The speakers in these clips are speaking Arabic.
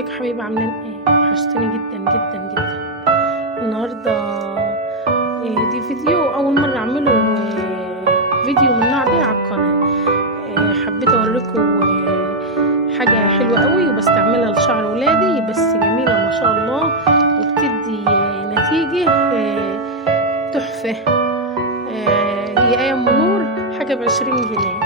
ازيكم يا حبايبي، عاملين ايه؟ وحشتوني جدا جدا جدا. النهارده دي فيديو اول مره اعمله، فيديو من النوع ده على القناه. حبيت اوريكم حاجه حلوه قوي وبستعملها لشعر ولادي، بس جميله ما شاء الله وبتدي نتيجه تحفه. هي ايه ام نور، حاجه ب20 جنيه.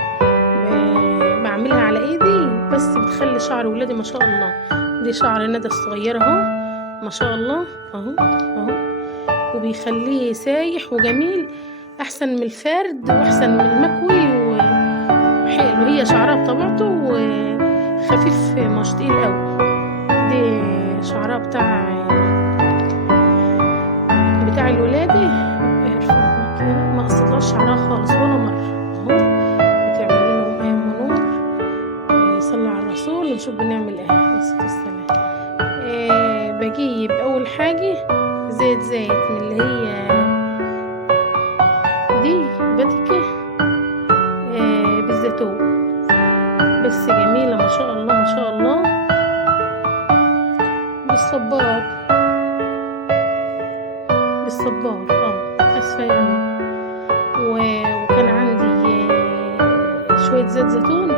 بعملها على ايدي بس بتخلي شعر ولادي ما شاء الله. دي شعر ندى الصغيره اهو ما شاء الله، اهو اهو، وبيخليه سايح وجميل، احسن من الفرد واحسن من المكوي وحلو. هي شعرها بطبيعته وخفيف مش تقيل قوي. دي شعرها بتاع الولادة، ما قصدهاش شعرها خالص ولا مرة. اهو بتعمل لهم ايه منور. صلي على الرسول ونشوف بنعمل ايه. السلام. بجيب اول حاجة زيت من اللي هي دي فاتكة بالزيتون، بس جميلة ما شاء الله ما شاء الله. بالصبار اسفة يعني. وكان عندي شوية زيت زيتون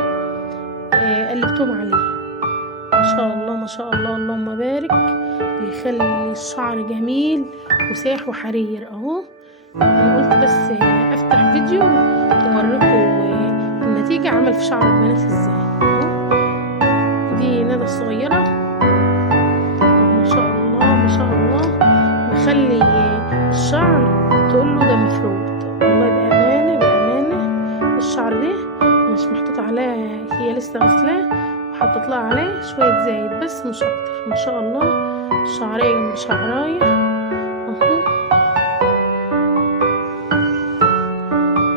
قلبتهم عليه ما شاء الله ما شاء الله، اللهم بارك. بيخلي الشعر جميل وساح وحرير اهو. انا قلت بس افتح فيديو واوريكم النتيجة عمل في شعر البنات ازاي اهو. دي ندى الصغيرة ما شاء الله ما شاء الله، مخلي الشعر تقول له ده مفروض والله. بأمانة الشعر ده مش محطوط عليه، هي لسه غسلاه وحطت لها عليه شوية زيت بس مش اكتر. ما شاء الله شعرية جنب شعراية اهو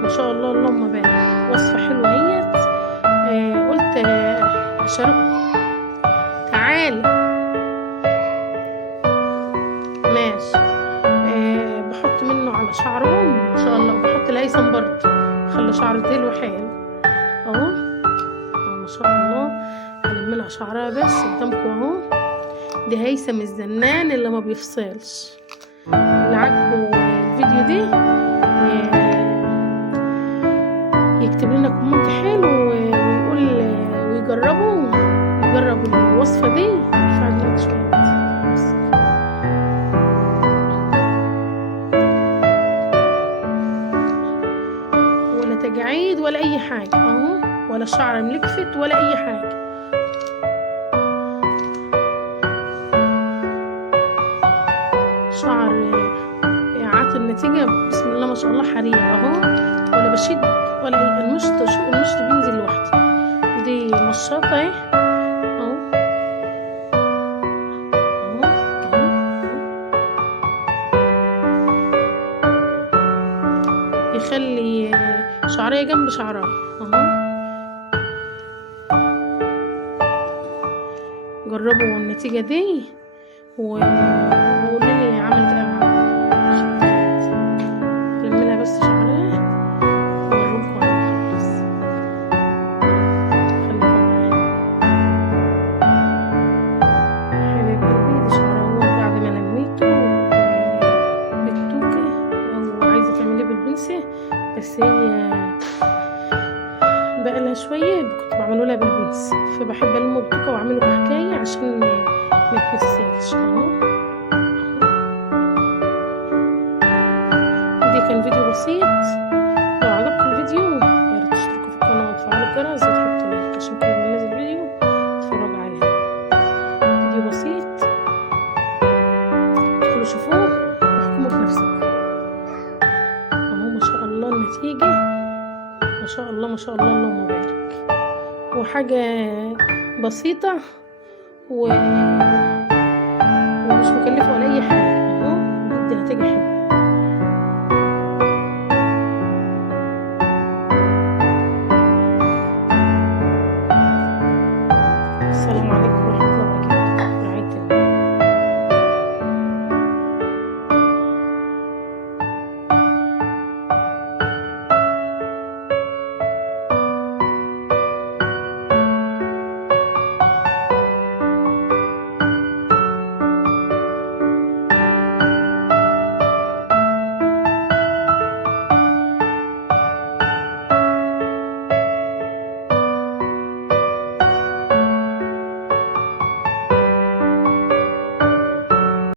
ما شاء الله، اللهم بارك. وصفة حلوة اهيت. قلت اشارككم. تعالي ماشي. بحط منه على شعرهم ما شاء الله، وبحط الهيثم برضه خلي شعره حلو حلو اهو ما شاء الله. هلملها شعرها بس قدامكم اهو. دي هيثم الزنان اللي ما بيفصلش. اللي عاجبه الفيديو ده يكتب لنا كومنت حلو ويقول ويجرب الوصفة دي. ارفع لك شوية ولا تجاعيد ولا اي حاجة اهو، ولا شعر ملكفت ولا اي حاجة. شعر عاطي النتيجة بسم الله ما شاء الله حرير اهو، ولا بشد ولا اي. المشط بينزل لوحده. دي مشاطة اهي اهو يخلي شعرية جنب شعرها اهو. جربوا النتيجة دي وقولوا لي عملت ايه معاكم. لملها بس شعرها واوريكم عليها بس. خليكم معايا حبايب قلبي. دي شعرها هو بعد ما لميته بالتوكة او عايزة تعمليه بالبنسة، بس هي بقالها شوية كنت بعمله لها بالبنس، فبحب ألمه بتوكة وأعمله بحكاية عشان ما يتنسيش اهو. دي كان فيديو بسيط. لو عجبكم الفيديو يا ريت تشتركوا في القناة وتفعلوا الجرس وتحطوا لايك عشان كل ما ننزل فيديو تتفرجوا عليه. فيديو بسيط، ادخلوا شوفوه واحكموا بنفسكم اهو. ما شاء الله النتيجة ما شاء الله ما شاء الله، اللهم بارك. وحاجة بسيطة ومش مكلفة ولا أي حاجة اهو، بدي نتيجة حلوة.